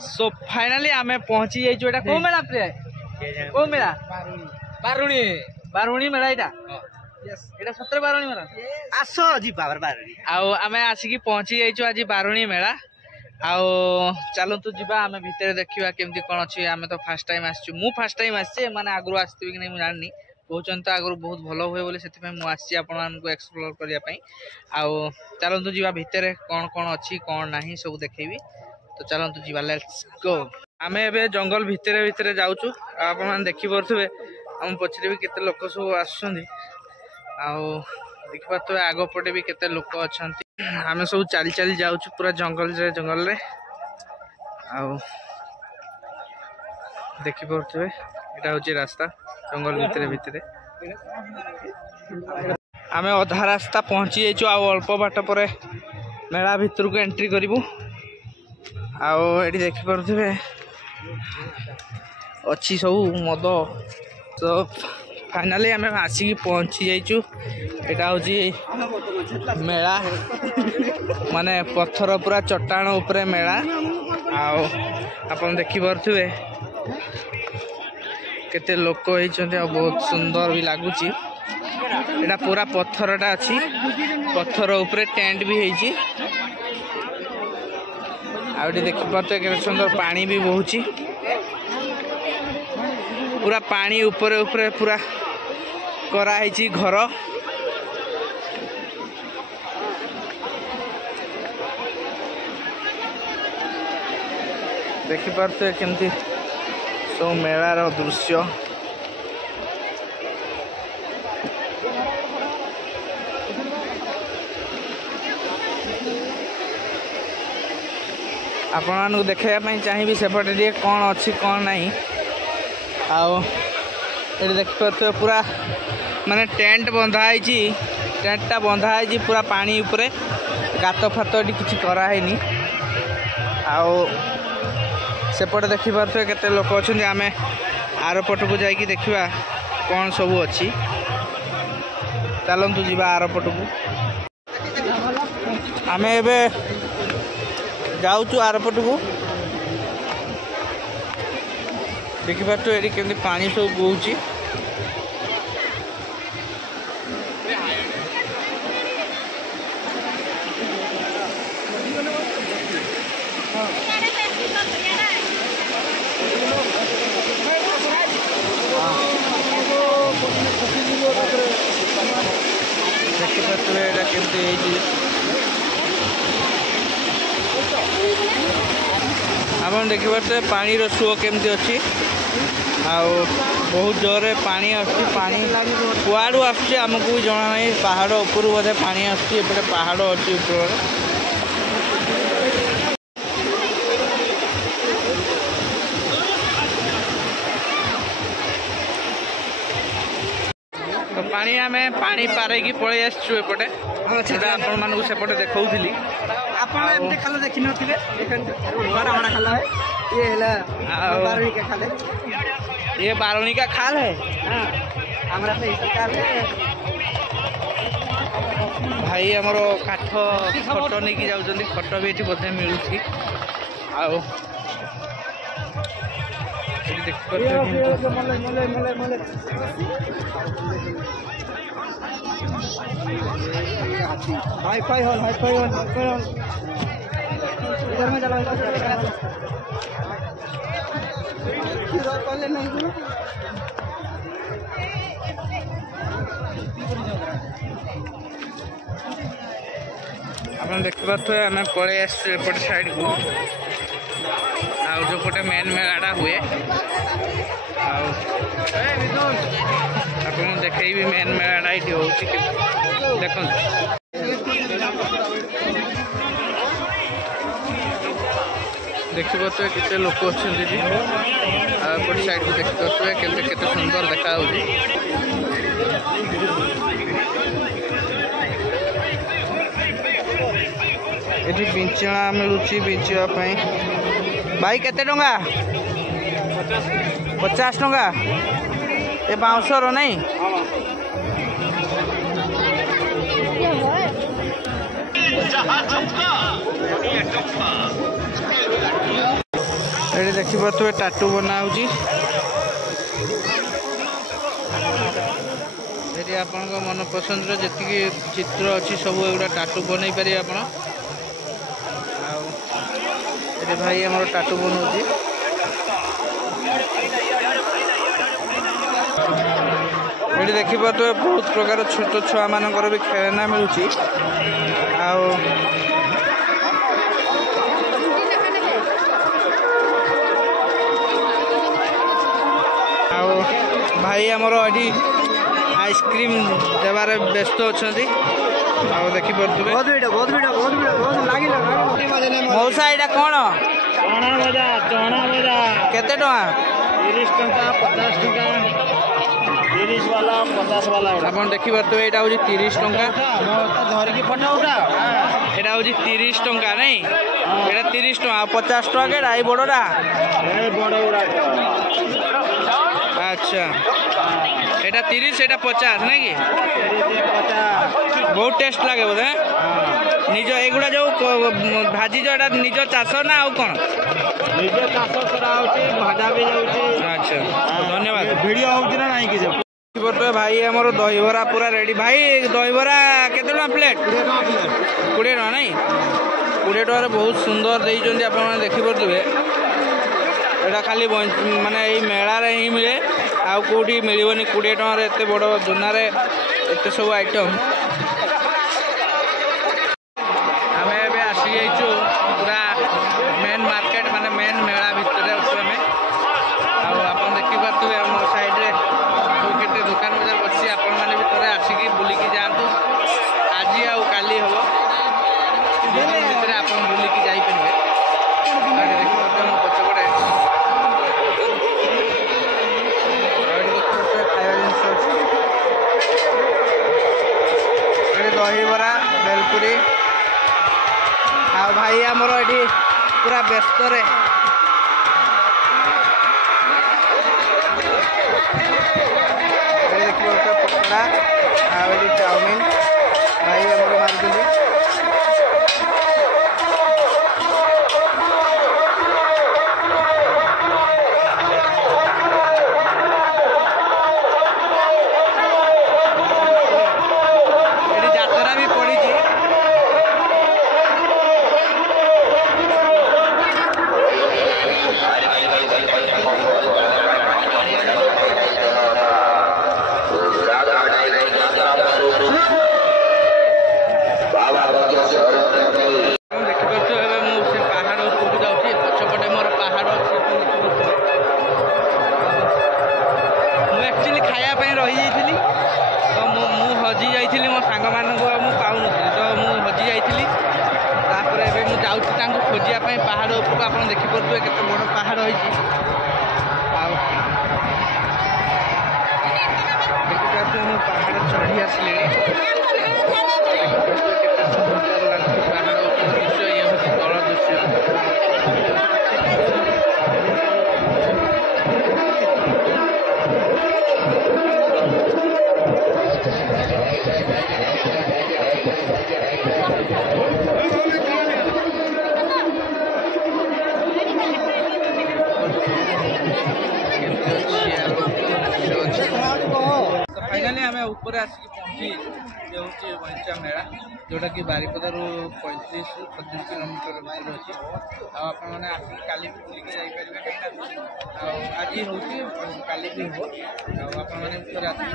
So finally आमे पहुंची जाइछु। एटा को मेला प्रिय को मेला बारुणी बारुणी मेला एटा यस एटा सत्र बारुणी मेला आसो जी बारुणी आउ आमे आसी पहुंची जाइछु आज बारुणी मेला। आउ चलो तू जीवा आमे भितर देखिबा केमती कोन अछि। आमे तो फर्स्ट टाइम आछी मु फर्स्ट टाइम आछी माने आगु आस्थिबी कि नै मु जाननी कहउछन तो आगु बहुत भलो होय बोले सेति पे मु आछी आपन मान को एक्सप्लोर करिया पई। आउ चलो तू जीवा भितर कोन कोन अछि कोन नाही सब देखैबी। तो चलो तू जीवा लेट्स गो। आमे एबे जंगल भितर भितर जाउछु आपन मान देखि परथबे हम पछरे भी केते लोक सब आछछन्ती आउ देखि परथबे आगो पटे भी केते लोक अछन्ती। आमे सब चाली चाली जाउछु पूरा जंगल रे आउ देखि परथबे एटा होची रास्ता जंगल भितर भितर आमे अधा रास्ता पहुंची जाइछु। आउ अल्प बाट परे मेला भितर को एंट्री करिवु। आउ एटी देखि परथबे अच्छी सब मद। तो फाइनली आमे आसी पहुंची जाइछु। एटा होची मेला माने पत्थर पूरा चट्टान ऊपर मेला। आउ आपन देखि परथबे केते लोक होइछन्ते आ बहुत सुंदर भी लागुची। एटा पूरा पत्थरटा अछि पत्थर ऊपर टेंट भी हेइची। आउडी देखि परते केते सुंदर पानी भी बहुची पूरा पानी ऊपर ऊपर पूरा करा हेइची घर। देखि परते केमती सो मेलार दृश्य। आपण मानू देखा चाहिए सेपटे टे कौन अच्छी कौन नहीं। आउ ये देख पारे पूरा माने टेंट बंधाई टेंटा बंधाई पूरा पानी उपरे गात फात ये किसी कराइनी। आउ सेपटे देखी पारे केते लोक अच्छे आम आर पट को जाकि देखा कौन सब अच्छी। चलतु जीवा आर पट को आम एबे जाऊँ आर पट को देखिपार ये केमती पानी सब बोची। देखिपार ये केमती आपन देखिपारे पानी सुओ केमती अच्छी। आउ बहुत जोरे पानी पानी कुआड़ू आमको भी जना नहीं पहाड़ ऊपर बोधे पानी आसपटे पहाड़ अच्छी ऊपर। तो पानी आम पानी पारे पलि आसपटे आपण मानक सेपटे देखी आप खाल देखी नी खाल ये बारुणी का खाल है। हमारा भाई आमर काठ खट नहीं जाऊँ खट भी ये बोधे मिलूँ। आउ हाई-फाई हॉल इधर में चलो आप देखिए आम पलि आसपटे साइड को आउ जो पटे मेन मेलाटा हुए आप देखी मेन मेलाटा ये हो देख देखिए केते लोक अच्छे साइड को देखिए केते सुंदर देखा ये बिंचना मिलूँ बिंचापी भाई केते टंका 50 टंका ये बाउंसर नहीं ये देखिए टाटू बना हो आपण मन पसंद जी चित्र अच्छी सब एगुड़ा टाटू बनई पारे आप भाई आम टाटू बनाऊँ ये देखिए तो बहुत प्रकार छोट छुआ मानकर भी खेलना मिलूँ भाई आमर ये आइसक्रीम देवार व्यस्त अच्छा देखिपे मौसा यहाँ कौन केते टका 30 टका 50 टका 30 वाला 50 वाला आप देखिपे यहाँ हूँ 30 टका धरिकी फटा उठा यहाँ हूँ 30 टका नहीं यहाँ 30 टका 50 टका केटा ये बड़ा अच्छा এটা 30 এটা 50 নাই কি बहुत टेस्ट लगे बोधे निज एगुड़ा जो भाजी जो एटा निज चाष ना आउ कौन निज चाष करा होची भाजा भी जाउची अच्छा धन्यवाद वीडियो होची ना नहीं कि बर्तमान भाई हमर दहीबरा पूरा रेडी भाई दहीबरा केते टका प्लेट 20 टका नहीं 20 टका बहुत सुंदर देइचंदी आपन देखि परतबे एटा खाली माने एई मेला रे ही मिले आउ कोठी मिलबनी 20 टका एते बड़ दुना रे एते सब आइटम आमे एबे आसी जाइछु पूरा मेन मार्केट माने मेन मेला भितर अछि हमें आउ आपन देखि परतबे हमर साइड रे केते दुकान बाजार बछि आपन माने भितर आसी की बुली की जांतु आज आउ काली हो दिन भितर आपन बुली की जाई परबे आगे देखि परतबे हम पछपड़े दहीबरा बेलपुरी आ भाई आमर ये पूरा व्यस्त रे देखिए पकड़ा आ चाउमिन भाई आमर मार्केट खोजापी पहाड़ उपरको आप देखिपे केते बड़ पहाड़ होती पहाड़ चढ़ी आसले पहाड़ दृश्य ये हूँ तल दृश्य फाइनाली आम ऊपर आसिक पहुँची ये हूँ बंचा मेला जोटा कि बारिपदार 35-35 किलोमीटर भर अच्छी आपने आसिक काली भी बुलिक जापर कहीं आज हूँ काली भी हो आपने ऊपर आसिक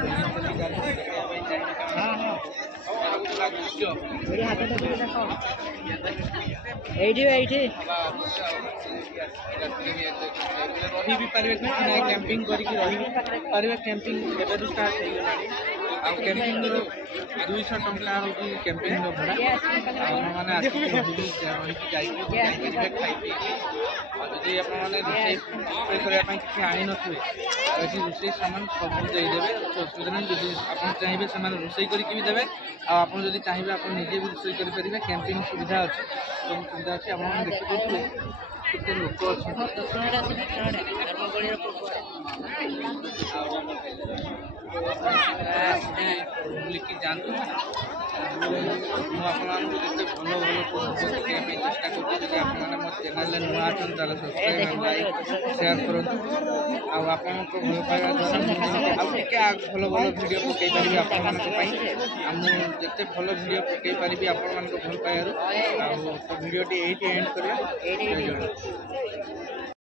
रही भी पारे कैंपिंग करके कैंपिंग केबेरु स्टार्ट हो गला कैंपिंग 200 टंका होगी कैंपिंग भड़ा मैंने जदि आपसे आनी नथे रोषे सामान सब देदेवे असुविधा नहीं जब आप चाहिए से रोषे करके भी देवे आप चाहिए आप निजे भी रोषे करेंगे कैंपिंग सुविधा अच्छे सब सुविधा अच्छे आप देखिए केते लोक बुलिकी जातु मुझे ଭଲ ଭଲ ଦେଖିବା ପାଇଁ ଚେଷ୍ଟା କରୁଛୁ। ଯଦି ଆପଣମାନେ ମୋ ଚ୍ୟାନେଲରେ ନୂଆ ଅଛନ୍ତି ତାହେଲେ ସବସ୍କ୍ରାଇବ୍ ଲାଇକ୍ ସେୟାର କରନ୍ତୁ। ଆଉ ଆପଣଙ୍କ ଭଲ ପାଇବା ଦ୍ୱାରା ଆଉ ଟିକେ ଭଲ ଭଲ ଭିଡ଼ିଓ ପକାଇ ପାରିବି ଆପଣମାନଙ୍କ ପାଇଁ। ଆଉ ମୁଁ ଯେତେ ଭଲ ଭିଡ଼ିଓ ପକାଇ ପାରିବି ଆପଣମାନଙ୍କ ଭଲ ପାଇବାରୁ। ଆଉ ଭିଡ଼ିଓଟି ଏଇଠି ଏଣ୍ଡ କରିବା।